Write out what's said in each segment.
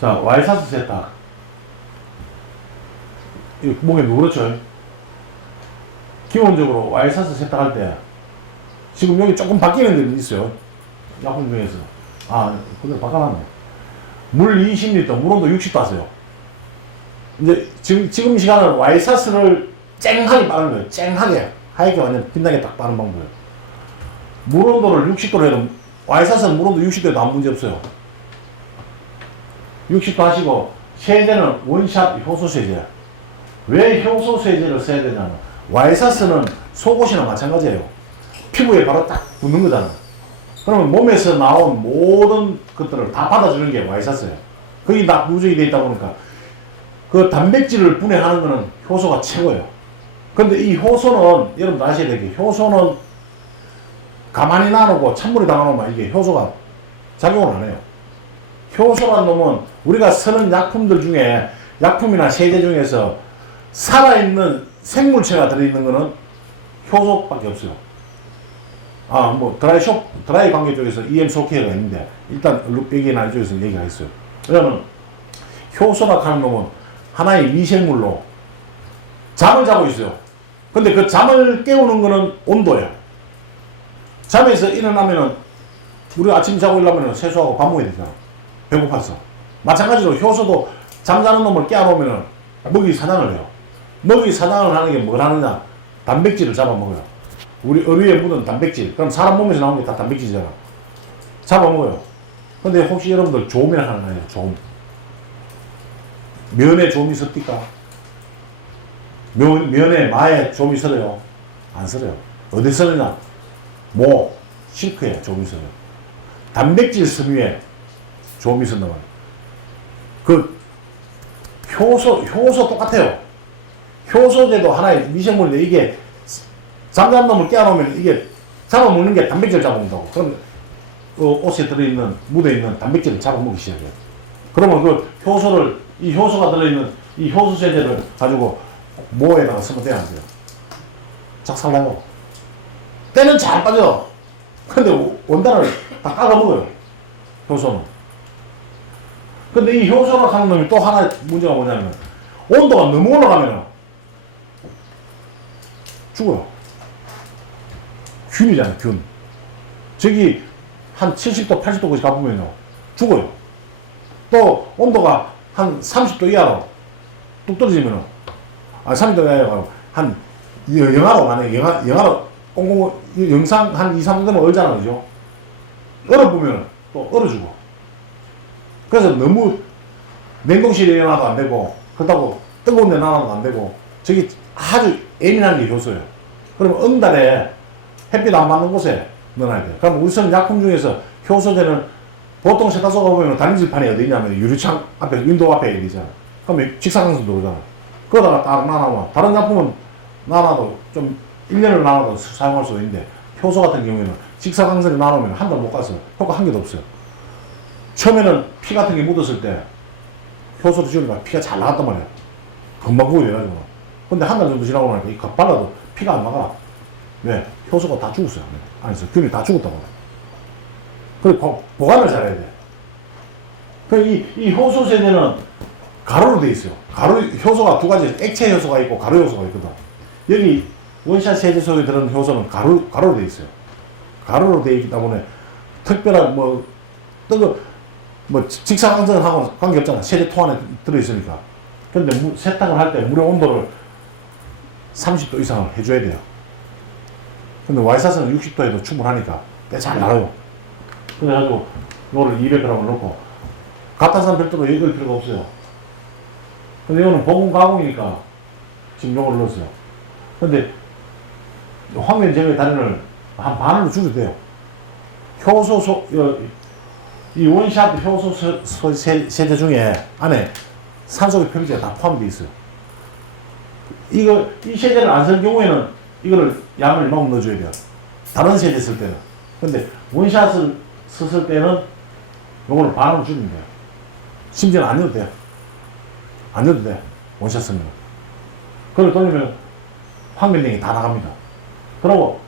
자, 와이사스 세탁. 이 목에 누렇죠? 기본적으로 와이사스 세탁할 때, 지금 여기 조금 바뀌는 데는 있어요. 약품 중에서. 아, 그대로 바꿔놨네. 물 20리터, 물 온도 60도 하세요. 이제 지금 시간은 와이사스를 쨍하게 빠는 거예요. 쨍하게. 하얗게 완전 빛나게 딱 빠는 방법이에요. 물 온도를 60도로 해도, 와이사스는 물 온도 60도에도 아무 문제 없어요. 60도 하시고, 세제는 원샷 효소 세제. 왜 효소 세제를 써야 되냐면, 와이사스는 속옷이나 마찬가지예요. 피부에 바로 딱 붙는 거잖아. 그러면 몸에서 나온 모든 것들을 다 받아주는 게 와이사스예요. 거기 다 누적이 되어 있다 보니까 그 단백질을 분해하는 거는 효소가 최고예요. 근데 이 효소는 여러분도 아셔야 될 게, 효소는 가만히 놔놓고 찬물에 담아놓으면 이게 효소가 작용을 안 해요. 효소란 놈은 우리가 쓰는 약품들 중에, 약품이나 세제 중에서 살아있는 생물체가 들어있는 거는 효소밖에 없어요. 아, 뭐, 드라이 관계 쪽에서 EM 소케어가 있는데, 일단 여기나 이쪽에서 얘기가 있어요. 왜냐면, 효소라 하는 놈은 하나의 미생물로 잠을 자고 있어요. 근데 그 잠을 깨우는 거는 온도예요. 잠에서 일어나면은, 우리가 아침 자고 일어나면은 세수하고 밥 먹어야 되잖아. 배고파서. 마찬가지로 효소도 잠자는 놈을 깨워놓으면은 먹이 사냥을 해요. 먹이 사냥을 하는 게 뭘 하느냐? 단백질을 잡아먹어요. 우리 어류에 묻은 단백질. 그럼 사람 몸에서 나오는 게 다 단백질이잖아. 잡아먹어요. 근데 혹시 여러분들 조음이라 하는 거 아니에요? 조음. 면에 조음이 섭니까? 면에 마에 조음이 설어요? 안 설어요. 어디 설느냐? 모, 실크에 조음이 설어요. 단백질 섬유에 조음이 선다고. 그 효소 똑같아요. 효소제도 하나의 미생물인데, 이게 잠자는 놈을 깨워놓으면 이게 잡아먹는 게 단백질을 잡아먹는다고. 그럼 그 옷에 들어있는, 묻어있는 단백질을 잡아먹기 시작해요. 그러면 그 효소를, 이 효소가 들어있는 이 효소세제를 가지고 모에다가 쓰면 돼야 돼요. 작살나요. 때는 잘 빠져. 근데 원단을 다 까가먹어요. 효소는. 근데 이 효소라 하는 놈이 또 하나 문제가 뭐냐면, 온도가 너무 올라가면 죽어요. 균이잖아요, 균. 저기 한 70도, 80도까지 가보면요, 죽어요. 또 온도가 한 30도 이하로 뚝 떨어지면은, 30도 이하로 한 영하로, 만약에 영하로 꽁꽁, 영상 한 2, 3도 되면 얼잖아, 그죠? 얼어보면 또 얼어 죽어. 그래서 너무 냉동실에 넣어놔도 안 되고, 그렇다고 뜨거운 데 놔놔도 안 되고, 저기 아주 예민한 게 효소예요. 그러면 응달에 햇빛 안 맞는 곳에 넣어놔야 돼요. 그럼 우리 쓰는 약품 중에서 효소제는 보통 세탁소가 보면 단백질판이 어디 있냐면 유리창 앞에, 윈도우 앞에 있잖아. 그러면 직사광선 들어오잖아. 그거다가 딱 놔놔봐. 다른 약품은 놔놔도 좀 1년을 놔놔도 사용할 수 있는데, 효소 같은 경우에는 직사광선에 놔놓으면 한 달 못 가서 효과 한 개도 없어요. 처음에는 피 같은 게 묻었을 때 효소를 지우니까 피가 잘 나갔단 말이야. 금방 부어져가지고. 근데 한 달 정도 지나고 나니까 이 발라도 피가 안 나가. 왜? 효소가 다 죽었어요. 안에서 균이 다 죽었다고. 그리고 보관을 잘해야 돼. 이 효소 세제는 가루로 돼 있어요. 가루, 효소가 두 가지, 액체 효소가 있고 가루 효소가 있거든. 여기 원샷 세제 속에 들어있는 효소는 가루로 돼 있어요. 가루로 돼 있기 때문에 특별한 직사광선하고 관계없잖아. 세제통 안에 들어있으니까. 근데 세탁을 할 때 물의 온도를 30도 이상을 해줘야 돼요. 근데 와이사스는 60도에도 충분하니까 꽤 잘 나가요. 그래가지고 이거를 200g을 넣고, 가타산 별도로 읽을 필요가 없어요. 근데 이거는 보건 가공이니까 지금 이걸 넣었어요. 근데 황면 제거의 달인을 한 반으로 줄여도 돼요. 이 원샷 효소 세제 중에 안에 산소의 표비제가 다 포함되어 있어요. 이 세제를 안 쓸 경우에는 이거를 양을 이만큼 넣어줘야 돼요. 다른 세제 쓸 때는. 근데 원샷을 썼을 때는 요거를 반으로 줄이면 돼요. 심지어는 안 넣어도 돼요. 안 넣어도 돼. 원샷 쓰면. 그걸 돌리면 황면냉이 다 나갑니다. 그리고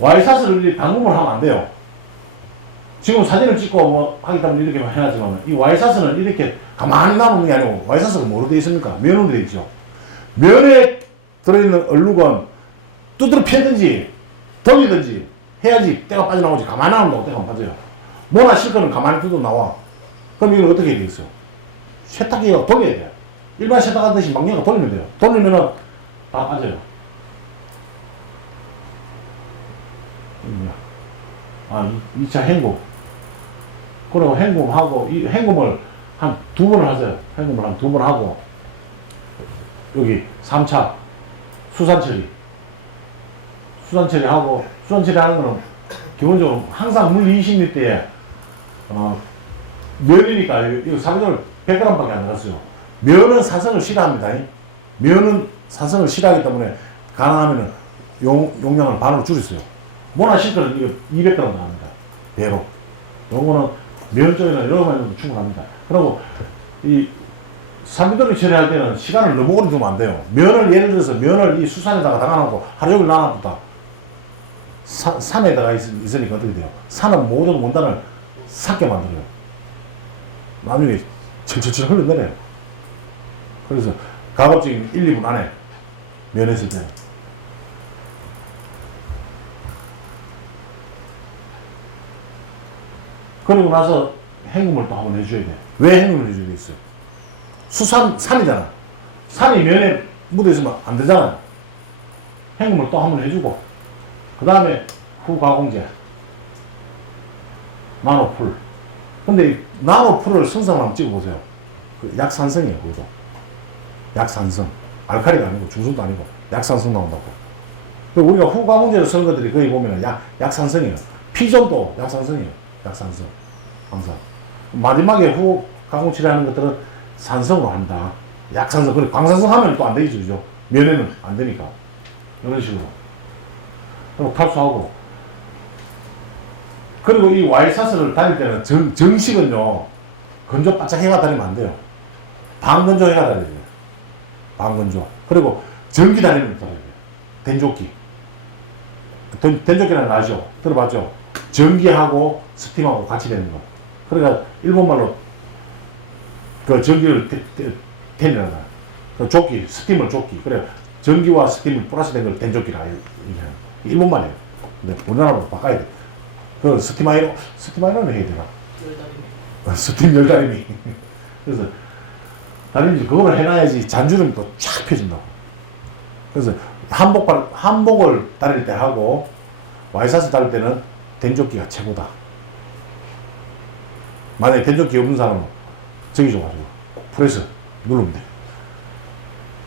와이샷을 담금을 하면 안 돼요. 지금 사진을 찍고 뭐 하기 때문에 이렇게 해놨지만 이 와이사스는 이렇게 가만히 남는 게 아니고 와이사스가 뭐로 되어 있습니까? 면으로 되어 있죠. 면에 들어있는 얼룩은 두드러 패든지 돌리든지 해야지 때가 빠져나오지. 가만히 놔둔다고 때가 안 빠져요. 뭐나 실거는 가만히 뜯어 나와. 그럼 이걸 어떻게 해야 되겠어요? 세탁기가 돌려야 돼요. 일반 세탁하듯이 막내가 돌리면 돼요. 돌리면은 다 빠져요. 아, 2차 헹굼. 그리고 헹굼하고, 이 헹굼을 한 2번을 하세요. 헹굼을 한 2번 하고, 여기 3차 수산처리. 수산처리하고, 수산처리 하는 거는 기본적으로 항상 물 20리터에, 면이니까, 이거 사비돌 100g밖에 안 들어갔어요. 면은 산성을 싫어합니다. 면은 산성을 싫어하기 때문에 가능하면 용량을 반으로 줄였어요. 모나 실크는 이거 200g 나갑니다. 배로. 요거는 면 쪽에는 여러 가지 정도 충분합니다. 그리고 이 산비돌이 처리할 때는 시간을 너무 오래 두면 안 돼요. 면을 예를 들어서 면을 이 수산에다가 담아놓고 하루 종일 놔놨다. 산에다가 있으니까 어떻게 돼요? 산은 모든 원단을 삭게 만들어요. 나중에 철철철 흘러내려요. 그래서 가급적이면 1, 2분 안에 면했을 때. 그리고 나서 헹굼을 또 한번 해줘야 돼. 왜 헹굼을 해줘야 되겠어요? 산이잖아. 산이 면에 묻어있으면 안 되잖아. 헹굼을 또 한번 해주고, 그 다음에 후가공제. 나노풀. 근데 이 나노풀을 성성을 한번 찍어보세요. 그 약산성이에요, 그것도. 약산성. 알칼리가 아니고, 중성도 아니고, 약산성 나온다고. 우리가 후가공제를 쓰는 것들이 거기 보면 약산성이에요. 피존도 약산성이에요. 약산성. 항상. 마지막에 후 가공 처리하는 것들은 산성으로 한다. 약산성. 그리고 광산성 하면 또 안 되겠죠. 그죠? 면에는 안 되니까. 이런 식으로. 그리고 탈수하고. 그리고 이 와이사스를 다닐 때는 정식은요, 건조 바짝 해가 다니면 안 돼요. 반건조 해가 다녀야 돼요. 반건조. 그리고 전기 다니면 다녀야 돼요. 된조기. 된조기라는 거 아시죠? 들어봤죠? 전기하고 스팀하고 같이 되는 거. 그러니까 일본말로 그 전기를 텐이라는 거야. 그 조기, 스팀을 조기. 그래 전기와 스팀을 플러스 된 걸 된조기라. 일본말이에요. 근데 우리나라로 바꿔야 돼. 그 스팀아이론을 해야 되나? 열다리미. 스팀 열다리미. 그래서 다리미 그거를 해놔야지 잔주름이 또 쫙 펴진다고. 그래서 한복을 다릴 때 하고 와이사스 다릴 때는 된조기가 최고다. 만약에 된조기 없는 사람은 저기 줘가지고 프레스 누르면 돼.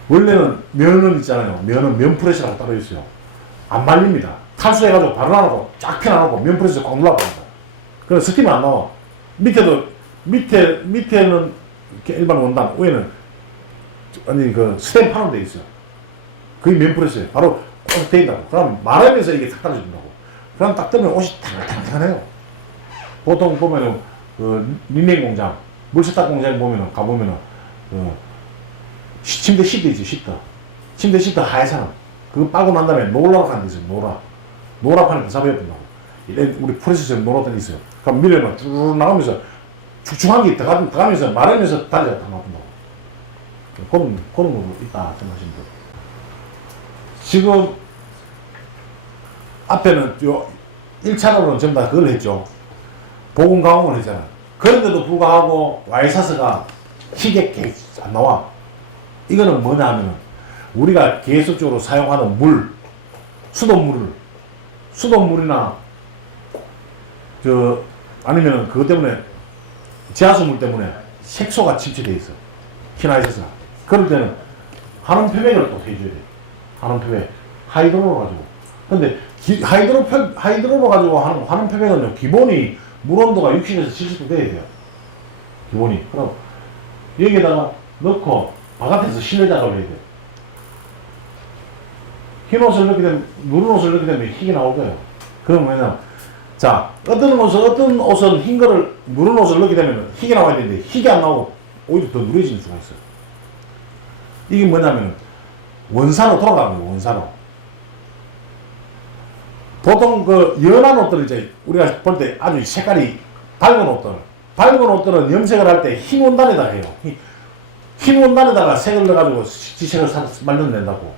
원래는 면은 있잖아요. 면은 면 프레스라고 따로 있어요. 안 말립니다. 탈수해가지고 바로 놔놓고 쫙 펴놔놓고 면 프레스 꽉 눌러버린다. 그래서 스팀은 안 나와. 밑에는 일반 원단, 위에는 아니 그 스탬프하는 데 있어요. 그게 면 프레스예요. 바로 꽉 대인다고. 그럼 말하면서 이게 탁 떨어진다고. 그럼 딱 뜨면 옷이 탕탕탕해요. 보통 보면은 그 린넨 공장, 물세탁 공장 보면은 가보면은 침대 시트 있지, 시트. 침대 시트 하얗잖아. 그거 빠고 난 다음에 노라고 하는 데 있어요. 노라 파는 그 사배에 본다고. 우리 프레스처럼 노라들이 있어요. 그럼 밀려면 쭉 나가면서 축축한 게 들어가면서 말하면서 다리가 다 나쁜다고. 그런 거 있다 생각하시면 돼요. 지금 앞에는 요 1차로는 전부 다 그걸 했죠. 보금 가공을 했잖아. 그런데도 불구하고 와이사스가 희게 계속 안 나와. 이거는 뭐냐 하면 우리가 계속적으로 사용하는 물, 수돗물이나 아니면 그것 때문에 지하수물 때문에 색소가 침투되어 있어. 키나이스가. 그럴 때는 한원 표백을 또 해줘야 돼. 한원 표백. 하이드로로 가지고. 근데 하이드로로 가지고 하는 한원 표백은요, 기본이 물 온도가 60에서 70도 돼야 돼요. 기본이. 그럼 여기에다가 넣고 바깥에서 실내 작업을 해야 돼요. 흰 옷을 넣게 되면, 누른 옷을 넣게 되면 흰이 나올 거예요. 그럼 뭐냐면, 자, 어떤 옷은 흰 거를, 누른 옷을 넣게 되면 흰이 나와야 되는데, 흰이 안 나오고 오히려 더 누래지는 수가 있어요. 이게 뭐냐면, 원사로 돌아가는 거예요, 원사로. 보통 그 연한 옷들 이제 우리가 볼 때 아주 색깔이 밝은 옷들. 밝은 옷들은 염색을 할 때 흰 원단에다 해요. 흰 원단에다가 색을 넣어가지고 지색을 만들어낸다고.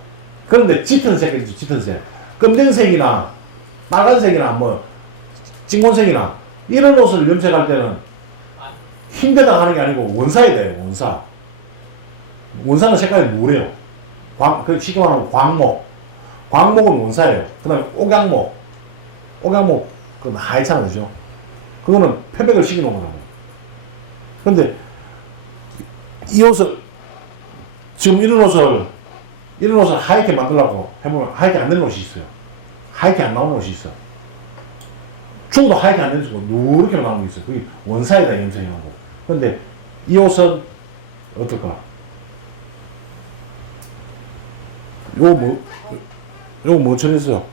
그런데 짙은 색이죠, 짙은 색. 검정색이나 빨간색이나 뭐 진곤색이나 이런 옷을 염색할 때는 흰 데다가 하는 게 아니고 원사에 돼요, 원사. 원사는 색깔이 누래요. 그 쉽게 말하면 광목. 광목은 원사예요. 그 다음에 옥양목. 옥양목, 그건 하얗잖아요, 그죠? 그거는 표백을 시켜놓은 거잖아요. 근데 이 옷을, 지금 이런 옷을 하얗게 만들려고 해보면 하얗게 안 되는 옷이 있어요. 하얗게 안 나오는 옷이 있어. 죽어도 하얗게 안 되는 옷이 누렇게 나오는 게 있어요. 그게 원사에다 염색한 거. 근데 이 옷은 어떨까? 요거 뭐 처리했어요?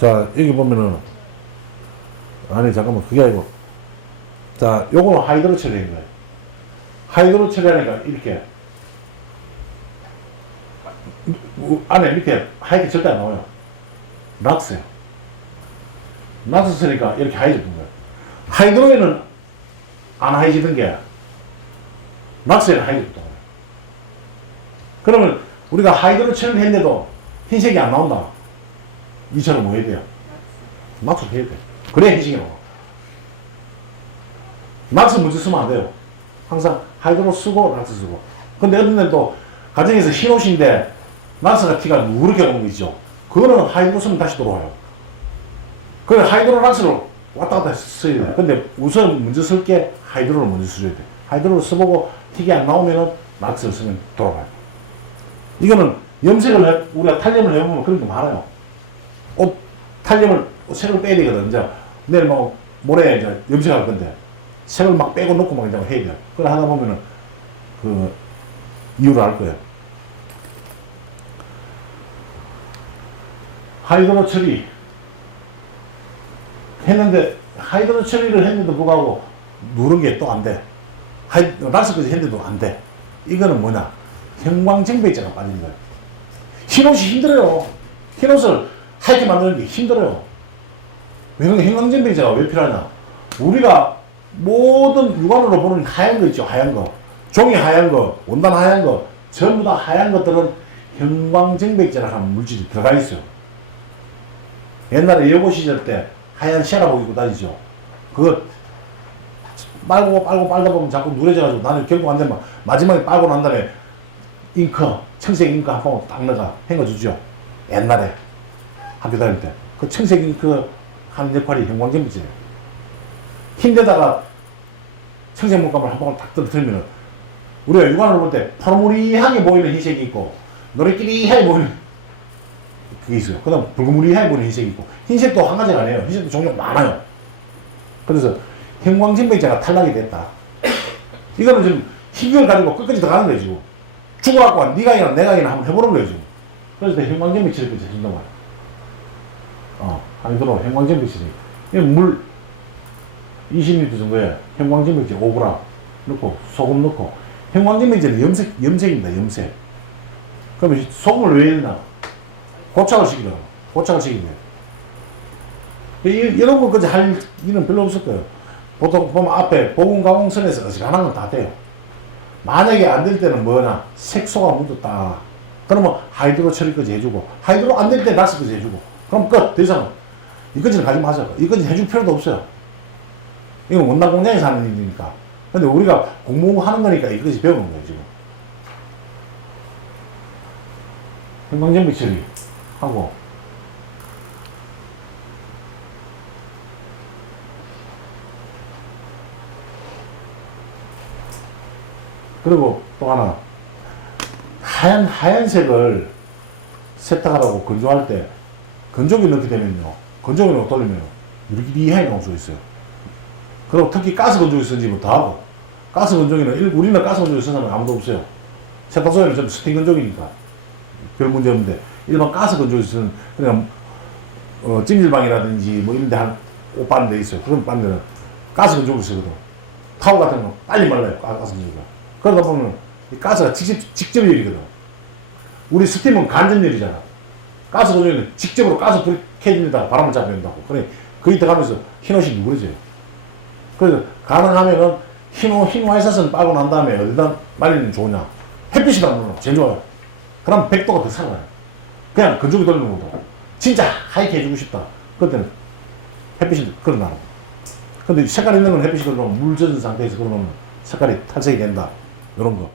자, 여기 보면은, 아니, 잠깐만, 그게 아니고. 자, 요거는 하이드로 처리한 거예요. 하이드로 처리하니까 이렇게. 안에 이렇게 하얗게 절대 안 나와요. 락스요. 락스 쓰니까 이렇게 하얘지는 거예요. 하이드로에는 안 하얘지던 게, 락스에는 하얘졌던 거예요. 그러면 우리가 하이드로 처리를 했는데도 흰색이 안 나온다. 이처럼 뭐 해야 돼요? 락스 해야 돼. 그래야 흰색이 나와. 락스 문제 쓰면 안 돼요. 항상 하이드로 쓰고 락스 쓰고. 근데 어떤 데는 또 가정에서 흰 옷인데 락스가 티가 누렇게 오는 거 있죠. 그거는 하이드로 쓰면 다시 돌아와요. 그래 하이드로 락스를 왔다 갔다 써야 돼. 근데 우선 먼저 쓸 게 하이드로를 먼저 써줘야 돼. 하이드로를 써보고 틱이 안 나오면은 락스를 쓰면 돌아가요. 이거는 염색을 우리가 탈염을 해보면 그런 게 많아요. 옷 탈염을 색을 빼야 되거든. 이제 내일 뭐 모레 이제 염색할 건데 색을 막 빼고 놓고 막 이제 해야 돼요. 그걸 하다 보면은 그 이유를 알 거예요. 하이드로 처리 했는데 하이드로 처리를 했는데도 불구하고 누른 게 또 안 돼. 락스까지 했는데도 안 돼. 이거는 뭐냐? 형광증백제가 빠진 거예요. 흰옷이 힘들어요. 흰옷을 하얗게 만드는 게 힘들어요. 왜 형광증백제가 왜 필요하냐? 우리가 모든 육안으로 보는 하얀 거 있죠. 하얀 거. 종이 하얀 거, 원단 하얀 거, 전부 다 하얀 것들은 형광증백제라는 물질이 들어가 있어요. 옛날에 여고 시절 때 하얀 시아라복 입고 다니죠. 그거 빨다 보면 자꾸 누래져가지고 나는 결국 안 되면 마지막에 빨고 난 다음에 잉크, 청색 잉크 한 번 딱 넣어가 헹궈주죠. 옛날에 학교 다닐 때. 그 청색 잉크 하는 역할이 형광증백제예요. 흰데다가 청색 물감을 한 방울 딱 떨어뜨리면 우리가 육안으로 볼 때 파란무리하게 보이는 흰색이 있고 노래끼리하게 보이는 그게 있어요. 그 다음 붉은무리하게 보이는 흰색이 있고 흰색도 한 가지가 아니에요. 흰색도 종류가 많아요. 그래서 형광증백제가 탈락이 됐다. 이거는 지금 희귀를 가지고 끝까지 들어가는 거예요. 지금 죽어갖고 네가 내가 한번 해보는 거예요. 지금. 그래서 형광증백제를 해준단 말이에요. 한이도로 형광증백제를 물 20리터 정도에 형광증백제 5g 넣고 소금 넣고 형광증백제는 염색입니다. 염색. 그러면 소금을 왜 넣나? 고착을 시키더라고. 고착을 시키는 거예요. 이런 것까지 할 일은 별로 없을 거예요. 보통 보면 앞에 보금가공선에서 어지간한 건 다 돼요. 만약에 안 될 때는 뭐냐? 색소가 묻었다. 그러면 하이드로 처리까지 해주고 하이드로 안 될 때 락스까지 해주고 그럼 끝. 더 이상은 이까지는 가지 마세요. 이까지 해줄 필요도 없어요. 이건 원단 공장에서 하는 일이니까. 근데 우리가 공부하는 거니까 이것이 배우는 거예요, 지금. 형광증백 처리하고. 그리고 또 하나. 하얀색을 세탁하라고 건조할 때, 건조기 넣게 되면요. 건조기 넣고 돌리면 유리기리하게 나올 수가 있어요. 그리고 특히 가스 건조기 쓰지 더 하고, 가스 건조기는, 우리는 가스 건조기 쓰는 사람은 아무도 없어요. 세탁소에는 좀 스팀 건조기니까 별 문제 없는데, 일반 가스 건조기 쓰는, 그냥, 찜질방이라든지 뭐 이런 데 한 옷 빠는 데 있어요. 그런 빠는 데는 가스 건조기 쓰거든. 타워 같은 거 빨리 말라요. 가스 건조기가. 그러다 보면 이 가스가 직접 열이거든. 우리 스팀은 간접 열이잖아. 가스 건조기는 직접으로 가스 불 켜진다가 바람을 잡아낸다고. 그래, 거기 들어가면서 흰옷이 누그러져요. 그래서 가능하면은 흰 와이셔츠는 빨고 난 다음에 어디다 말리는 좋으냐? 햇빛이다 물론 제일 좋아요. 그럼 100도가 더 살아요. 그냥 건조기 돌리는 것도 진짜 하얗게 해주고 싶다. 그때는 햇빛이 걸어놔라. 근데 색깔 있는 건 햇빛이 걸어놓으면 물 젖은 상태에서 걸어놓으면 색깔이 탈색이 된다. 이런 거.